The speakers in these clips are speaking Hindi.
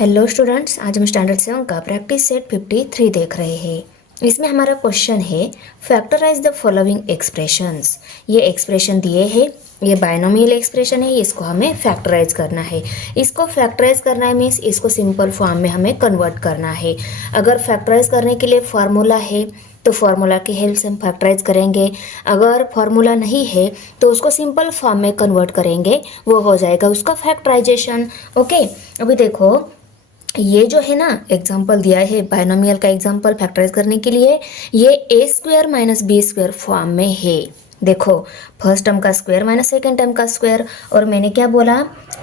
हेलो स्टूडेंट्स, आज हम स्टैंडर्ड 7 का प्रैक्टिस सेट 53 देख रहे हैं। इसमें हमारा क्वेश्चन है फैक्टराइज द फॉलोइंग एक्सप्रेशंस। ये एक्सप्रेशन दिए हैं, ये बायनोमियल एक्सप्रेशन है, इसको हमें फैक्टराइज करना है। इसको फैक्टराइज करना है मीन्स इसको सिंपल फॉर्म में हमें कन्वर्ट करना है। अगर फैक्टराइज करने के लिए फार्मूला है तो फार्मूला की हेल्प से हम फैक्टराइज करेंगे। अगर फार्मूला नहीं है तो उसको सिंपल फॉर्म में कन्वर्ट करेंगे, वो हो जाएगा उसका फैक्टराइजेशन। ओके, अभी देखो ये जो है ना एग्जाम्पल दिया है बायनोमियल का एग्जाम्पल फैक्टराइज करने के लिए, ये A square minus B square form में है। देखो फर्स्ट टर्म का स्क्वायर माइनस सेकेंड टर्म का स्क्वायर, और मैंने क्या बोला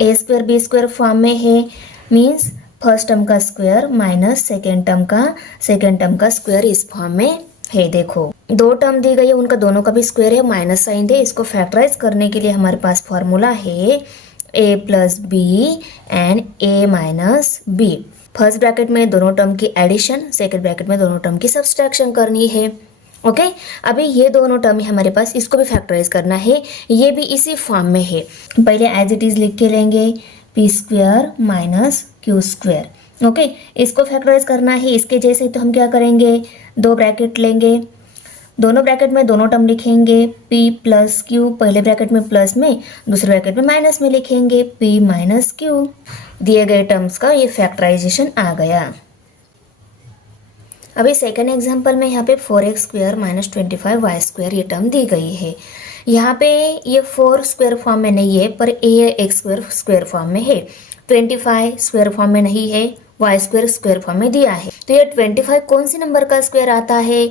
A square B square form में है मीन्स फर्स्ट टर्म का स्क्वायर माइनस सेकेंड टर्म का स्क्वायर इस फॉर्म में है। देखो दो टर्म दी गई है, उनका दोनों का भी स्क्वायर है, माइनस साइन दे। इसको फैक्टराइज करने के लिए हमारे पास फॉर्मूला है A plus B and A minus B. First bracket में दोनों टर्म की एडिशन, सेकंड ब्रैकेट में दोनों टर्म की सब्सट्रैक्शन करनी है। ओके, अभी ये दोनों टर्म है हमारे पास, इसको भी फैक्टराइज करना है, ये भी इसी फॉर्म में है। पहले एज इट इज लिख के लेंगे P square minus Q square. Okay, इसको फैक्टराइज करना है, इसके जैसे तो हम क्या करेंगे, दो ब्रैकेट लेंगे, दोनों ब्रैकेट में दोनों टर्म लिखेंगे p प्लस क्यू, पहले ब्रैकेट में प्लस में, दूसरे ब्रैकेट में माइनस में लिखेंगे p माइनस क्यू। दिए गए टर्म्स का ये फैक्टराइजेशन आ गया। अभी सेकेंड एग्जांपल में यहाँ पे 4x square minus 25y square ये टर्म दी गई है। यहाँ पे ये 4 स्क्वायर फॉर्म में नहीं है पर ए एक्स स्क्वायर फॉर्म में है, 25 स्क्वायर फॉर्म में नहीं है, y स्क्वायर स्क्वायर फॉर्म में दिया है। तो ये 25 कौन सी नंबर का स्क्वायर आता है,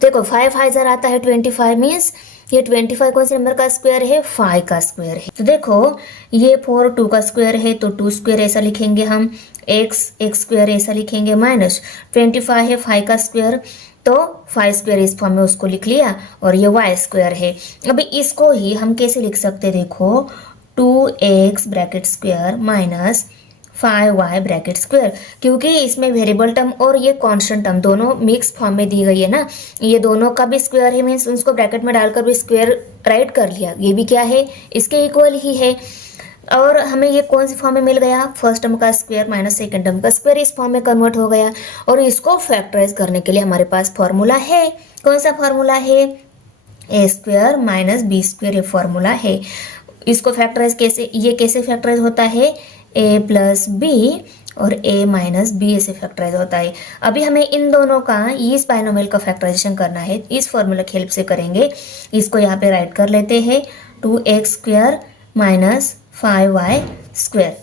देखो 5 हाइजर आता है 25 मीन्स ये 25 कौन से नंबर का स्क्वायर है, 5 का स्क्वायर है। तो देखो ये 4 2 का स्क्वायर है तो 2 स्क्वायर ऐसा लिखेंगे हम, x स्क्वायर ऐसा लिखेंगे, माइनस 25 है 5 का स्क्वायर तो 5 स्क्वायर इस फॉर्म में उसको लिख लिया, और ये y स्क्वायर है। अभी इसको ही हम कैसे लिख सकते, देखो 2x bracket square minus 5y bracket square, क्योंकि इसमें वेरिएबल टर्म और ये कांस्टेंट टर्म दोनों मिक्स फॉर्म में दी गई है ना, ये दोनों का भी स्क्वायर है मीन्स उसको ब्रैकेट में डालकर भी स्क्वायर राइट कर लिया, ये भी क्या है इसके इक्वल ही है। और हमें ये कौन सी फॉर्म में मिल गया, फर्स्ट टर्म का स्क्वायर माइनस सेकेंड टर्म का स्क्वायर इस फॉर्म में कन्वर्ट हो गया। और इसको फैक्टराइज करने के लिए हमारे पास फॉर्मूला है, कौन सा फॉर्मूला है, ए स्क्वायर माइनस बी स्क्वायर ये फॉर्मूला है। इसको फैक्टराइज कैसे, ये कैसे फैक्टराइज होता है, a प्लस बी और a माइनस बी ऐसे फैक्टराइज होता है। अभी हमें इन दोनों का इस बायनोमियल का फैक्टराइजेशन करना है, इस फॉर्मूला की हेल्प से करेंगे। इसको यहाँ पे राइट कर लेते हैं 2x square minus 5y square.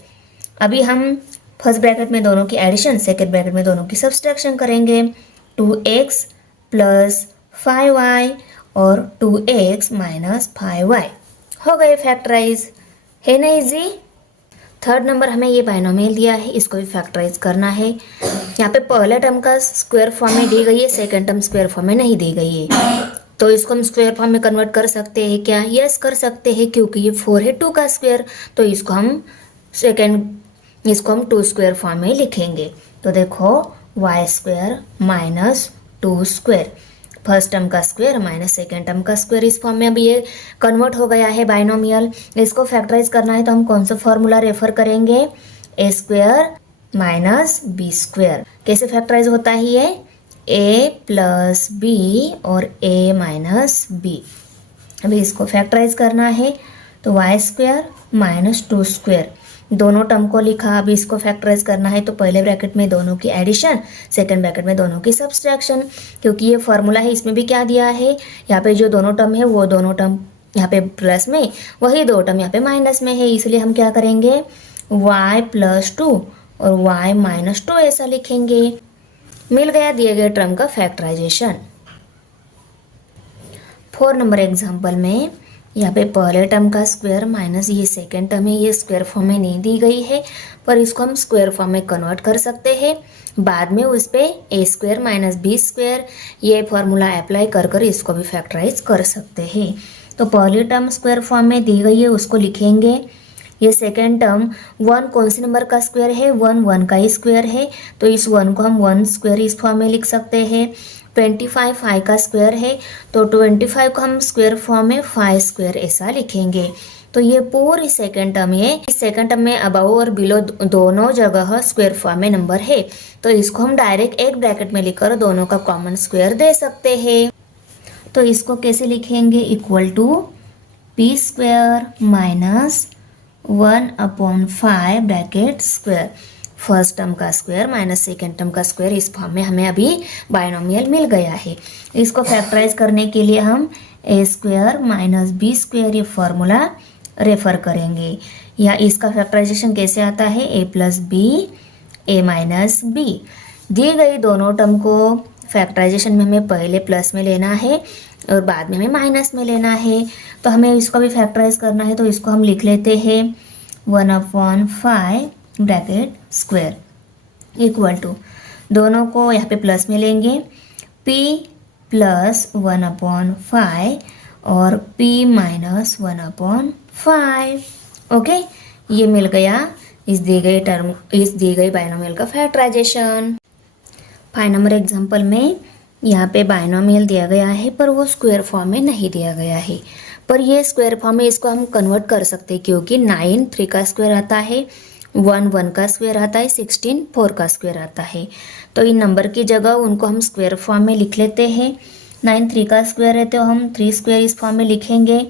अभी हम फर्स्ट ब्रैकेट में दोनों की एडिशन, सेकेंड ब्रैकेट में दोनों की सब्सट्रैक्शन करेंगे, 2x प्लस 5y और 2x माइनस 5y हो गए फैक्टराइज, है ना इजी। थर्ड नंबर हमें ये बायनोमियल दिया है, इसको भी फैक्टराइज करना है। यहाँ पे पहले टर्म का स्क्वायर फॉर्म में दी गई है, सेकंड टर्म स्क्वायर फॉर्म में नहीं दी गई है, तो इसको हम स्क्वायर फॉर्म में कन्वर्ट कर सकते हैं क्या, यस कर सकते हैं, क्योंकि ये 4 है 2 का स्क्वायर, तो इसको हम 2 स्क्वायर फॉर्म में लिखेंगे। तो देखो y square minus 2 square, first term का स्क्वायर माइनस सेकेंड टर्म का स्क्वायर इस फॉर्म में अभी ये कन्वर्ट हो गया है बायनोमियल। इसको फैक्टराइज करना है तो हम कौन सा फॉर्मूला रेफर करेंगे, ए स्क्वायर माइनस बी स्क्वायर। कैसे फैक्टराइज होता है ये, ए प्लस बी और ए माइनस बी। अभी इसको फैक्टराइज करना है तो y स्क्वायर माइनस 2 स्क्वायर, दोनों टर्म को लिखा। अभी इसको फैक्टराइज करना है तो पहले ब्रैकेट में दोनों की एडिशन, सेकंड ब्रैकेट में दोनों की सब्सट्रैक्शन, क्योंकि ये फॉर्मूला है इसमें भी क्या दिया है, यहाँ पे जो दोनों टर्म है वो दोनों टर्म यहाँ पे प्लस में, वही दो टर्म यहाँ पे माइनस में है, इसलिए हम क्या करेंगे y प्लस 2 और y माइनस 2 ऐसा लिखेंगे। मिल गया दिए गए टर्म का फैक्टराइजेशन। 4 नंबर एग्जाम्पल में यहाँ पे पहले टर्म का स्क्वायर माइनस ये सेकेंड टर्म है, ये स्क्वायर फॉर्म में नहीं दी गई है पर इसको हम स्क्वायर फॉर्म में कन्वर्ट कर सकते हैं। बाद में उस पर ए स्क्वायर माइनस बी स्क्वायर ये फॉर्मूला अप्लाई कर कर इसको भी फैक्टराइज कर सकते हैं। तो पहली टर्म स्क्वायर फॉर्म में दी गई है उसको लिखेंगे, ये सेकेंड टर्म 1 कौन सी नंबर का स्क्वायर है, 1 का ही स्क्वायर है, तो इस 1 को हम 1 स्क्वायर इस फॉर्म में लिख सकते हैं। 25 5 का स्क्वायर है तो 25 को हम स्क्वायर फॉर्म में 5 स्क्वायर ऐसा लिखेंगे। तो ये पूरी सेकेंड टर्म है। इस सेकेंड टर्म में अबव और बिलो दोनों जगह स्क्वायर फॉर्म में नंबर है, तो इसको हम डायरेक्ट एक ब्रैकेट में लिखकर दोनों का कॉमन स्क्वायर दे सकते हैं। तो इसको कैसे लिखेंगे, equal to P square minus 1/5 bracket square, first term का स्क्वायर माइनस सेकेंड टर्म का स्क्वायर। इस फॉर्म में हमें अभी बायनोमियल मिल गया है। इसको फैक्टराइज करने के लिए हम ए स्क्वायर माइनस बी स्क्वायर ये फॉर्मूला रेफर करेंगे। या इसका फैक्टराइजेशन कैसे आता है, A plus B A minus B. दी गई दोनों टर्म को फैक्टराइजेशन में हमें पहले प्लस में लेना है और बाद में हमें माइनस में लेना है। तो हमें इसको भी फैक्टराइज करना है, तो इसको हम लिख लेते हैं 1/5 ब्रैकेट स्क्वायर इक्वल टू, दोनों को यहाँ पे प्लस में लेंगे, p प्लस 1/5 और p माइनस 1/5। ओके, ये मिल गया इस दी गई बायनोमियल का फैक्टराइजेशन। 5 नंबर एग्जाम्पल में यहाँ पे बायनोमियल दिया गया है पर वो स्क्वायर फॉर्म में नहीं दिया गया है, पर ये स्क्वायर फॉर्म में इसको हम कन्वर्ट कर सकते हैं, क्योंकि 9 3 का स्क्वायर आता है, 1 1 का स्क्वायर आता है, 16 4 का स्क्वायर आता है। तो इन नंबर की जगह उनको हम स्क्वायर फॉर्म में लिख लेते हैं। 9 3 का स्क्वायर है तो हम 3 स्क्वायर इस फॉर्म में लिखेंगे।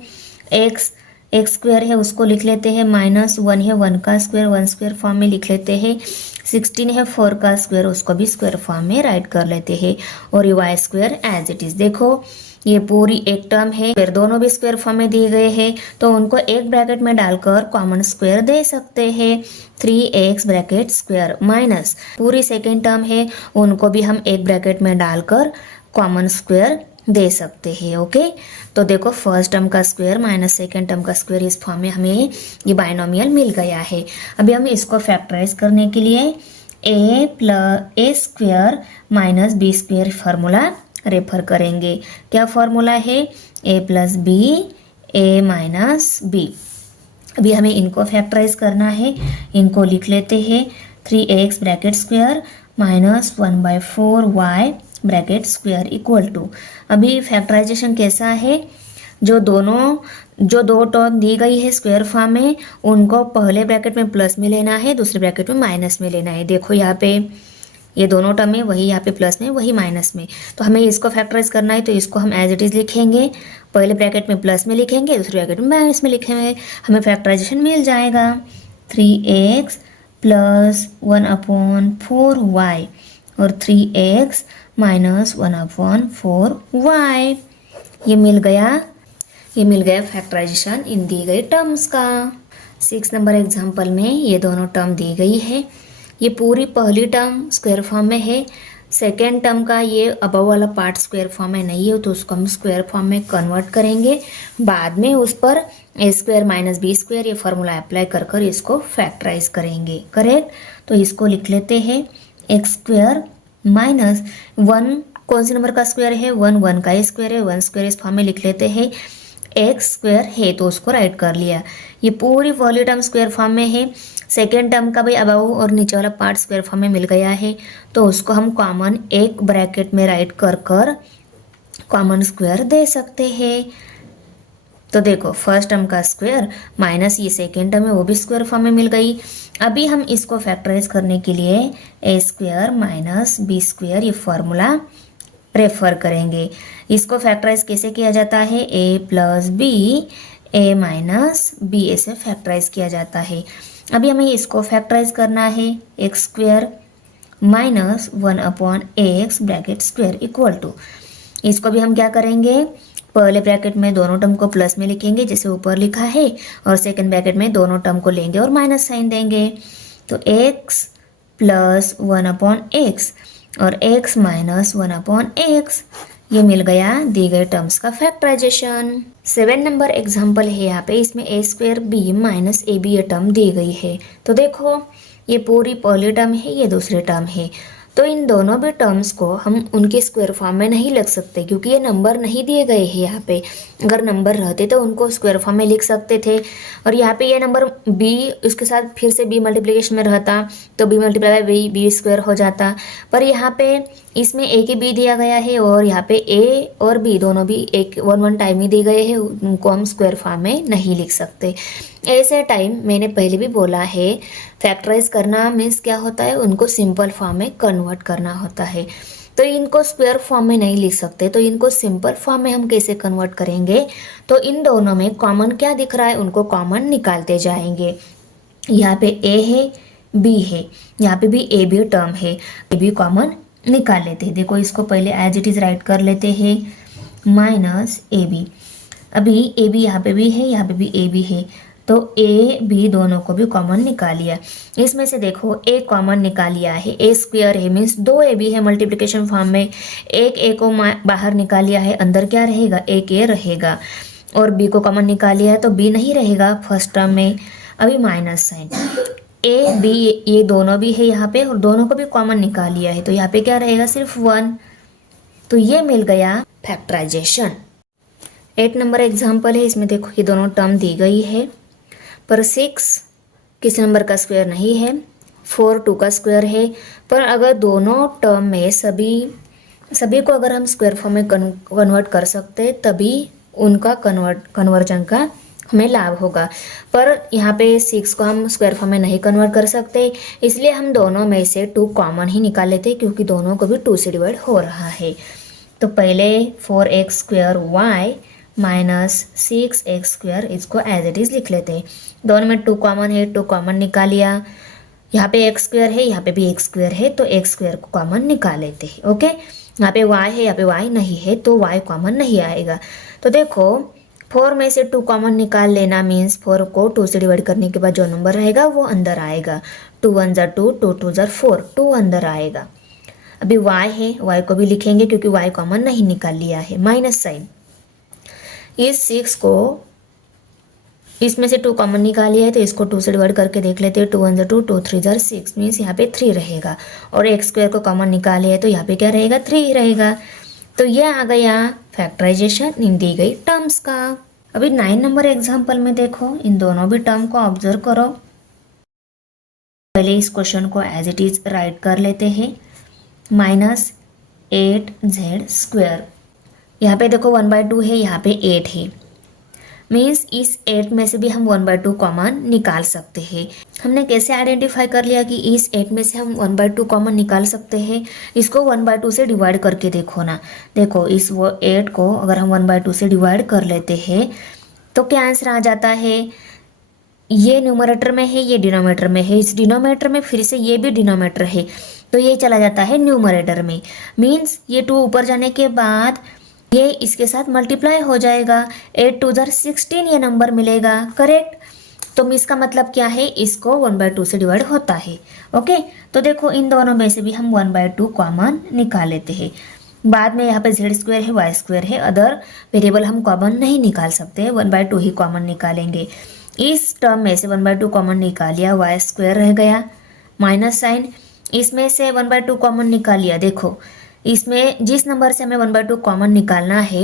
x स्क्वायर है उसको लिख लेते हैं, माइनस 1 है 1 का स्क्वायर 1 स्क्वायर फॉर्म में लिख लेते हैं। 16 है 4 का स्क्वायर, उसको भी स्क्वायर फॉर्म में राइट कर लेते हैं। और ये y square as it is. देखो ये पूरी एक टर्म है, फिर दोनों भी स्क्वायर फॉर्म में दिए गए हैं, तो उनको एक ब्रैकेट में डालकर कॉमन स्क्वायर दे सकते हैं। 3x ब्रैकेट स्क्वायर माइनस पूरी सेकेंड टर्म है, उनको भी हम एक ब्रैकेट में डालकर कॉमन स्क्वायर दे सकते हैं। ओके, तो देखो फर्स्ट टर्म का स्क्वायर माइनस सेकेंड टर्म का स्क्वायर, इस फॉर्म में हमें ये बायनोमियल मिल गया है। अभी हम इसको फैक्टराइज करने के लिए A square minus B square formula refer करेंगे। क्या फार्मूला है, A plus B A minus B. अभी हमें इनको फैक्टराइज करना है, इनको लिख लेते हैं 3x bracket square minus 1/4y bracket square equal to. अभी फैक्टराइजेशन कैसा है, जो दो टर्म दी गई है स्क्वायर फॉर्म में, उनको पहले ब्रैकेट में प्लस में लेना है, दूसरे ब्रैकेट में माइनस में लेना है। देखो यहाँ पे ये दोनों टर्म है, वही यहाँ पे प्लस में वही माइनस में, तो हमें इसको फैक्टराइज करना है, तो इसको हम एज इट इज़ लिखेंगे। पहले ब्रैकेट में प्लस में लिखेंगे, दूसरे ब्रैकेट में माइनस में लिखेंगे, हमें फैक्टराइजेशन मिल जाएगा 3x प्लस 1/4y और 3x माइनस 1/4y। ये मिल गया फैक्टराइजेशन इन दी गई टर्म्स का। 6 नंबर एग्जाम्पल में ये दोनों टर्म दी गई है। ये पूरी पहली टर्म स्क्वायर फॉर्म में है, सेकेंड टर्म का ये अबव वाला पार्ट स्क्वायर फॉर्म में नहीं है, तो उसको हम स्क्वायर फॉर्म में कन्वर्ट करेंगे। बाद में उस पर ए स्क्वायर माइनस बी स्क्वायर ये फार्मूला अप्लाई कर इसको फैक्टराइज करेंगे। करेक्ट, तो इसको लिख लेते हैं एक्स स्क्वायर माइनस 1 कौन से नंबर का स्क्वायर है, 1 1 का स्क्वायर है, 1 स्क्वायर इस फॉर्म में लिख लेते हैं। एक्स स्क्वायर है तो उसको राइट कर लिया। ये पूरी वाली टर्म स्क्वायर फॉर्म में है, सेकेंड टर्म का भी अबव और नीचे वाला पार्ट स्क्वायर फॉर्म में मिल गया है, तो उसको हम कॉमन एक ब्रैकेट में राइट कर कॉमन स्क्वायर दे सकते हैं। तो देखो फर्स्ट टर्म का स्क्वायर माइनस ये सेकेंड टर्म है, वो भी स्क्वायर फॉर्म में मिल गई। अभी हम इसको फैक्टराइज करने के लिए A square minus B square ये फॉर्मूला रेफर करेंगे। इसको फैक्टराइज कैसे किया जाता है, A plus B A minus B ऐसे फैक्टराइज किया जाता है। अभी हमें इसको फैक्टराइज करना है, X square minus 1/x bracket square equal to, इसको भी हम क्या करेंगे, पहले ब्रैकेट में दोनों टर्म को प्लस में लिखेंगे जैसे ऊपर लिखा है, और सेकंड ब्रैकेट में दोनों टर्म को लेंगे और माइनस साइन देंगे। तो x प्लस 1/x और x माइनस 1/x, ये मिल गया दी गए टर्म्स का फैक्टराइजेशन। 7 नंबर एग्जाम्पल है यहाँ पे, इसमें A square B minus A B ये टर्म दी गई है। तो देखो ये पूरी पहली टर्म है, ये दूसरी टर्म है, तो इन दोनों भी टर्म्स को हम उनके स्क्वायर फॉर्म में नहीं लिख सकते क्योंकि ये नंबर नहीं दिए गए हैं यहाँ पे। अगर नंबर रहते तो उनको स्क्वायर फॉर्म में लिख सकते थे। और यहाँ पे ये नंबर b उसके साथ फिर से b मल्टीप्लिकेशन में रहता तो b multiply by B square हो जाता। पर यहाँ पे इसमें a की b दिया गया है और यहाँ पे a और b दोनों भी एक वन टाइम ही दिए गए हैं, उनको हम स्क्वायर फॉर्म में नहीं लिख सकते। ऐसे टाइम मैंने पहले भी बोला है, फैक्टराइज करना मीन्स क्या होता है, उनको सिंपल फॉर्म में कन्वर्ट करना होता है। तो इनको स्क्वायर फॉर्म में नहीं लिख सकते, तो इनको सिंपल फॉर्म में हम कैसे कन्वर्ट करेंगे। तो इन दोनों में कॉमन क्या दिख रहा है, उनको कॉमन निकालते जाएंगे। यहाँ पे a है b है, यहाँ पे भी a b टर्म है, a b कॉमन निकाल लेते हैं। देखो इसको पहले एज इट इज राइट कर लेते हैं, माइनस ए बी। अभी ए बी यहाँ पे भी है, यहाँ पे भी ए बी है, तो ए बी दोनों को भी कॉमन निकाल लिया। इसमें से देखो ए कॉमन निकाल लिया है, ए स्क्वायर है मीन्स दो ए बी है मल्टीप्लिकेशन फॉर्म में, एक ए को बाहर निकाल लिया है, अंदर क्या रहेगा, एक ए रहेगा। और बी को कॉमन निकाल लिया है तो बी नहीं रहेगा फर्स्ट टर्म में। अभी माइनस साइन, ए बी ये दोनों भी है यहाँ पे और दोनों को भी कॉमन निकाल लिया है, तो यहाँ पे क्या रहेगा, सिर्फ 1। तो ये मिल गया फैक्टराइजेशन। 8 नंबर एग्जाम्पल है, इसमें देखो ये दोनों टर्म दी गई है, पर 6 किसी नंबर का स्क्वायर नहीं है, 4 2 का स्क्वायर है। पर अगर दोनों टर्म में सभी को अगर हम स्क्वायर फॉर्म में कन्वर्ट कर सकते तभी उनका कन्वर्जन का हमें लाभ होगा। पर यहाँ पे 6 को हम स्क्वायर फॉर्म में नहीं कन्वर्ट कर सकते, इसलिए हम दोनों में से 2 कॉमन ही निकाल लेते क्योंकि दोनों को भी 2 से डिवाइड हो रहा है। तो पहले 4x square y minus 6x square, इसको एज इट इज़ लिख लेते हैं। दोनों में 2 कॉमन है, 2 कॉमन निकाल लिया। यहाँ पे x स्क्वायर है, यहाँ पे भी x स्क्वायर है, तो x स्क्वायर को कॉमन निकाल लेते हैं। ओके, यहाँ पे y है, यहाँ पे y नहीं है, तो y कॉमन नहीं आएगा। तो देखो 4 में से 2 कॉमन निकाल लेना मीन्स 4 को 2 से डिवाइड करने के बाद जो नंबर रहेगा वो अंदर आएगा। 2 1 ज़ा 2, 2 2 ज़ा 4, 2 अंदर आएगा। अभी y है, y को भी लिखेंगे क्योंकि y कॉमन नहीं निकाल लिया है, माइनस साइन। इस 6 को इसमें से 2 कॉमन निकालिए है तो इसको 2 से डिवाइड करके देख लेते हैं। 2 1 ज़ा 2, 2 3 ज़ा 6 मीन्स यहाँ पे 3 रहेगा। और x स्क्वायर को कॉमन निकालिए है तो यहाँ पे क्या रहेगा, 3 ही रहेगा। तो ये आ गया फैक्टराइजेशन इन दी गई टर्म्स का। अभी 9 नंबर एग्जाम्पल में देखो, इन दोनों भी टर्म को ऑब्जर्व करो। पहले इस क्वेश्चन को एज इट इज राइट कर लेते हैं, माइनस 8z स्क्वायर। यहाँ पे देखो 1/2 है, यहाँ पे 8 है, मीन्स इस 8 में से भी हम 1/2 कॉमन निकाल सकते हैं। हमने कैसे आइडेंटिफाई कर लिया कि इस 8 में से हम 1/2 कॉमन निकाल सकते हैं, इसको 1/2 से डिवाइड करके देखो ना। देखो इस 8 को अगर हम 1/2 से डिवाइड कर लेते हैं तो क्या आंसर आ जाता है, ये न्यूमरेटर में है, ये डिनोमिनेटर में है, इस डिनोमिनेटर में फिर से ये भी डिनोमिनेटर है, तो ये चला जाता है न्यूमरेटर में। मीन्स ये 2 ऊपर जाने के बाद ये इसके साथ मल्टीप्लाई हो जाएगा, 8 2 ज़ा 16 ये नंबर मिलेगा, करेक्ट। तो इसका मतलब क्या है, इसको 1/2 से डिवाइड होता है। ओके, तो देखो इन दोनों में से भी हम 1/2 कॉमन निकाल लेते हैं। बाद में यहाँ पे z स्क्वायर है, y स्क्वायर है, अदर वेरिएबल हम कॉमन नहीं निकाल सकते, 1/2 ही कॉमन निकालेंगे। इस टर्म में से 1/2 कॉमन निकाल लिया, y स्क्वायर रह गया, माइनस साइन। इसमें से 1/2 कॉमन निकाल लिया, देखो इसमें जिस नंबर से हमें 1/2 कॉमन निकालना है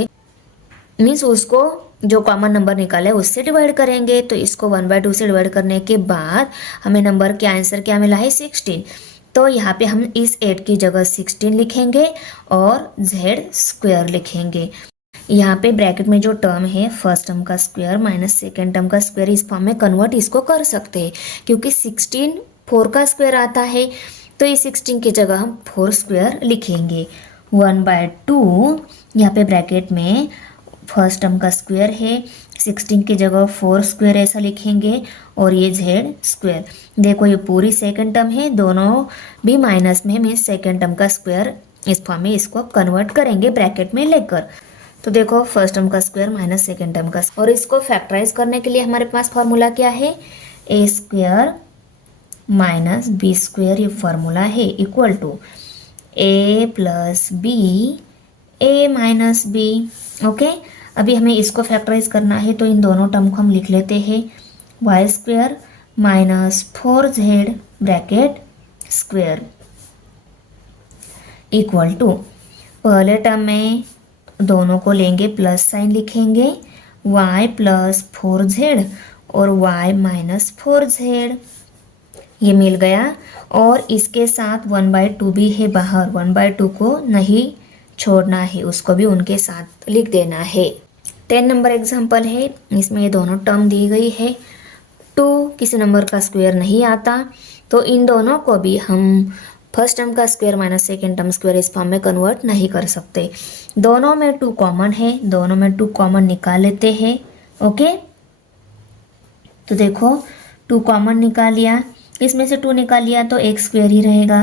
मीन्स उसको जो कॉमन नंबर निकाला है उससे डिवाइड करेंगे। तो इसको 1/2 से डिवाइड करने के बाद हमें नंबर के आंसर क्या मिला है, 16। तो यहाँ पे हम इस 8 की जगह 16 लिखेंगे और z स्क्वायर लिखेंगे। यहाँ पे ब्रैकेट में जो टर्म है फर्स्ट टर्म का स्क्वायर माइनस सेकेंड टर्म का स्क्वायर, इस फॉर्म में कन्वर्ट इसको कर सकते हैं क्योंकि 16 4 का स्क्वायर आता है, तो इस 16 की जगह हम 4 स्क्वायर लिखेंगे। 1/2 यहाँ पे ब्रैकेट में फर्स्ट टर्म का स्क्वायर है, 16 की जगह 4 स्क्वायर ऐसा लिखेंगे और ये z स्क्वायर। देखो ये पूरी सेकंड टर्म है, दोनों भी माइनस में है, मीन्स सेकंड टर्म का स्क्वायर इस फॉर्म में इसको कन्वर्ट करेंगे ब्रैकेट में लेकर। तो देखो फर्स्ट टर्म का स्क्वायर माइनस सेकेंड टर्म का, और इसको फैक्टराइज करने के लिए हमारे पास फॉर्मूला क्या है, a square minus B square, ये फॉर्मूला है, equal to a plus B a minus B. Okay, अभी हमें इसको फैक्टराइज करना है तो इन दोनों टर्म को हम लिख लेते हैं, y square minus 4z bracket square equal to, पहले टर्म में दोनों को लेंगे प्लस साइन लिखेंगे, y प्लस 4z और y माइनस 4z, ये मिल गया। और इसके साथ 1/2 भी है बाहर, 1/2 को नहीं छोड़ना है, उसको भी उनके साथ लिख देना है। 10 नंबर एग्जाम्पल है, इसमें ये दोनों टर्म दी गई है। 2 किसी नंबर का स्क्वायर नहीं आता, तो इन दोनों को भी हम फर्स्ट टर्म का square minus second term square इस फॉर्म में कन्वर्ट नहीं कर सकते। दोनों में 2 कॉमन है, दोनों में 2 कॉमन निकाल लेते हैं। ओके, तो देखो 2 कॉमन निकाल लिया, इसमें से 2 निकाल लिया तो x स्क्वायर ही रहेगा,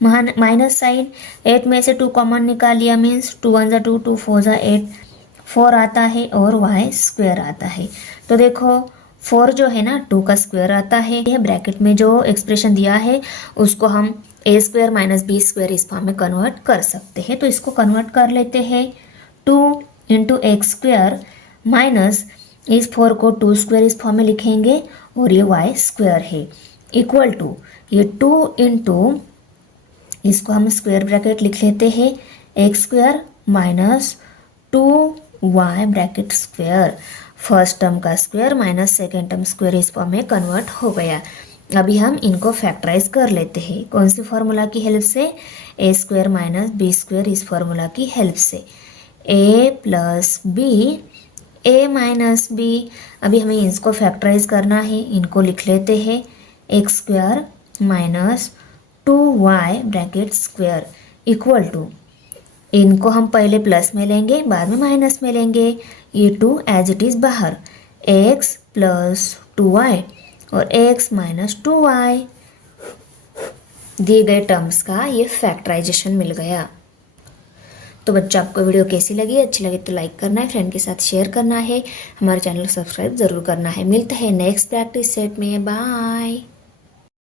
माइनस साइन 8 में से 2 कॉमन निकाल लिया मीन्स 2 1 जा 2 2 4 जा 8, 4 आता है और y स्क्वायर आता है। तो देखो 4 जो है ना 2 का स्क्वायर आता है, यह ब्रैकेट में जो एक्सप्रेशन दिया है उसको हम a square minus B square इस फॉर्म में कन्वर्ट कर सकते हैं। तो इसको कन्वर्ट कर लेते हैं, 2 इंटू एक्स स्क्वायर माइनस इस 4 को 2 स्क्वायर इस फॉर्म में लिखेंगे और ये y स्क्वायर है, इक्वल टू ये 2 इंटू, इसको हम स्क्वायर ब्रैकेट लिख लेते हैं, X square minus 2y bracket square, first term का square minus second term square इस फॉर्म में कन्वर्ट हो गया। अभी हम इनको फैक्टराइज कर लेते हैं, कौन सी फार्मूला की हेल्प से, A square minus B square इस फार्मूला की हेल्प से, a plus B, a minus B. अभी हमें इसको फैक्टराइज करना है, इनको लिख लेते हैं, X square minus 2y bracket square equal to, इनको हम पहले प्लस में लेंगे बाद में माइनस में लेंगे, ये 2 एज इट इज़ बाहर, x प्लस 2y और x माइनस 2y, दिए गए टर्म्स का ये फैक्टराइजेशन मिल गया। तो बच्चों आपको वीडियो कैसी लगी, अच्छी लगी तो लाइक करना है, फ्रेंड के साथ शेयर करना है, हमारे चैनल को सब्सक्राइब ज़रूर करना है। मिलते हैं नेक्स्ट प्रैक्टिस सेट में, बाय।